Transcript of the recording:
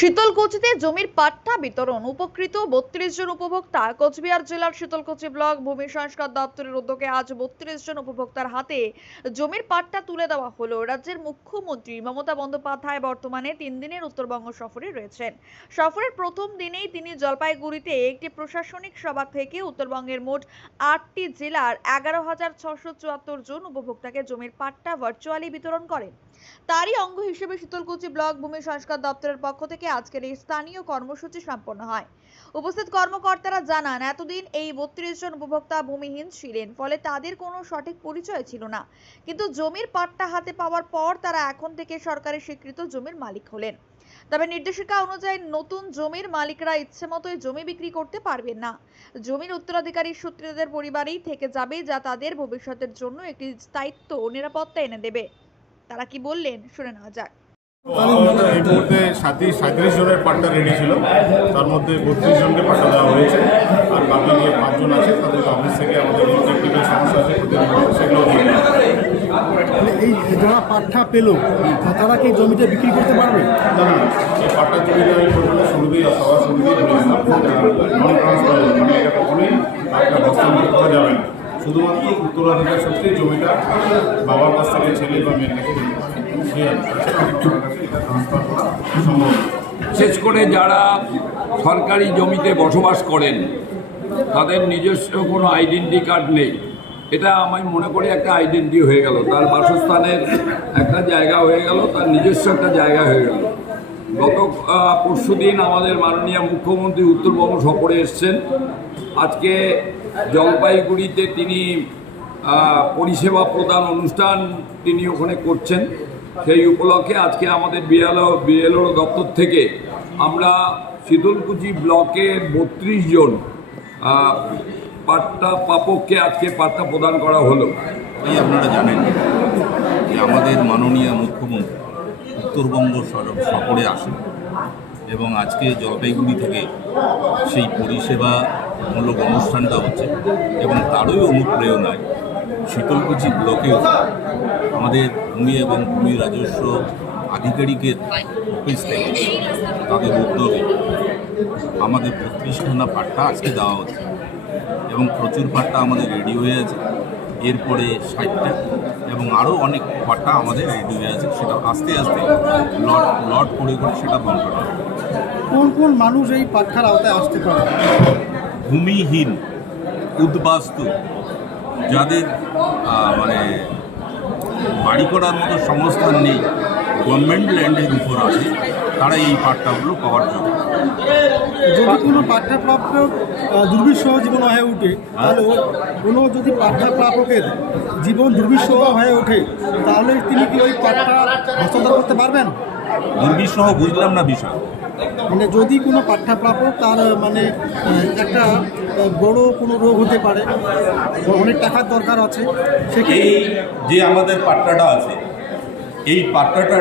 শীতলকুচিতে জমির পাট্টা বিতরণ উপকৃত বত্রিশ জন উপভোক্তা। কোচবিহার জেলার শীতলকুচি ব্লক ভূমি সংস্কার দপ্তরের উদ্যোগে আজ বত্রিশ জন উপভোক্তার হাতে জমির পাট্টা তুলে দেওয়া হলো। রাজ্যের মুখ্যমন্ত্রী মমতা বন্দ্যোপাধ্যায় বর্তমানে তিন দিনের উত্তরবঙ্গ সফরে রয়েছেন। সফরের প্রথম দিনেই তিনি জলপাইগুড়িতে একটি প্রশাসনিক সভা থেকে উত্তরবঙ্গের মোট আটটি জেলার এগারো হাজার ছশো চুয়াত্তর জন উপভোক্তাকে জমির পাট্টা ভার্চুয়ালি বিতরণ করেন। তারই অঙ্গ হিসেবে শীতলকুচি ব্লক ভূমি সংস্কার দপ্তরের পক্ষ থেকে আজকের এই স্থানীয় কর্মসূচি সম্পন্ন হয়। উপস্থিত কর্মকর্তারা জানান, এতদিন এই বত্রিশ জন উপভোক্তা ভূমিহীন ছিলেন, ফলে তাদের কোনো সঠিক পরিচয় ছিল না। কিন্তু জমির পাট্টা হাতে পাওয়ার পর তারা এখন থেকে সরকারি স্বীকৃত জমির মালিক হলেন। তবে নির্দেশিকা অনুযায়ী নতুন জমির মালিকরা ইচ্ছে মতোই জমি বিক্রি করতে পারবেন না। জমির উত্তরাধিকারী সূত্রদের পরিবারেই থেকে যাবে, যা তাদের ভবিষ্যতের জন্য একটি স্থায়িত্ব ও নিরাপত্তা এনে দেবে। তারা কি বললেন, শুনে নেওয়া যাক। এই মুহূর্তে সাঁত্রিশ সাঁত্রিশ জনের পাট্টা রেডি ছিল। তার মধ্যে বত্রিশ জনকে পাট্টা দেওয়া হয়েছে। আর বাকি যে পাঁচজন আছে তাদের অফিস থেকে আমাদের টেকনিক্যাল সমস্যা আছে সেগুলো। মানে এই যারা পাঠা পেল তারা কি জমিতে বিক্রি করতে পারবে? না না এই পাট্টা জমিটা আমি প্রথমে শুরুতেই সবার শুরুতেই বলেছিলাম নন ট্রান্সফার মানে এটা কখনোই আপনার হস্তান্তর করা যাবে না। শুধুমাত্র উত্তরাধিকার সূত্রে জমিটা বাবার কাছ থেকে ছেলে বা মেয়ের কাছে বিশেষ করে যারা সরকারি জমিতে বসবাস করেন, তাদের নিজস্ব কোনো আইডেন্টি কার্ড নেই। এটা আমি মনে করি একটা আইডেন্টি হয়ে গেল। তার বাসস্থানের একটা জায়গা হয়ে গেল, তার নিজস্ব একটা জায়গা হয়ে গেল। গত পরশু দিন আমাদের মাননীয় মুখ্যমন্ত্রী উত্তরবঙ্গ সফরে এসছেন। আজকে জলপাইগুড়িতে তিনি পরিষেবা প্রদান অনুষ্ঠান তিনি ওখানে করছেন। সেই উপলক্ষে আজকে আমাদের বিএলও বিএলও দপ্তর থেকে আমরা শীতলকুচি ব্লকের বত্রিশ জন পাট্টা প্রাপককে আজকে পাট্টা প্রদান করা হলো। এই আপনারা জানেন যে আমাদের মাননীয় মুখ্যমন্ত্রী উত্তরবঙ্গ সফরে আসেন এবং আজকে জলপাইগুড়ি থেকে সেই পরিষেবামূলক অনুষ্ঠানটা হচ্ছে এবং তারই অনুপ্রেরণায় শীতলকুচি ব্লকেও আমাদের ভূমি এবং ভূমি রাজস্ব আধিকারিকের অফিস থেকে তাদের উদ্যোগে আমাদের বত্রিশখানা পাট্টা আজকে দেওয়া হচ্ছে এবং প্রচুর পাট্টা আমাদের রেডি হয়ে আছে। এরপরে ষাটটা এবং আরও অনেক পাট্টা আমাদের রেডি হয়ে আছে। সেটা আস্তে আস্তে লট লট করে করে সেটা বন্ধ করা। কোন কোন মানুষ এই পাঠার আওতায় আসতে পারে? ভূমিহীন উদ্বাস্তু যাদের মানে বাড়ি করার মতো সংস্থান নেই গভর্নমেন্ট ল্যান্ডের উপর আছে তারা এই পাট্টাগুলো পাওয়ার যোগ্য যদি কোনো পাঠ্যপ্রাপ্ত দুর্বিষহ জীবন হয়ে ওঠে তাহলে কোনো যদি পাঠ্যপ্রাপকের জীবন দুর্বিষহ হয়ে ওঠে তাহলে তিনি কি ওই পাঠটা হস্তান্তর করতে পারবেন? দুর্বিষহ বুঝলাম না বিষয়। মানে যদি কোনো পাঠ্যাপ্রাপক তার মানে একটা বড় কোনো রোগ হতে পারে, অনেক টাকার দরকার আছে, সে এই যে আমাদের পাট্টাটা আছে, এই পাট্টাটা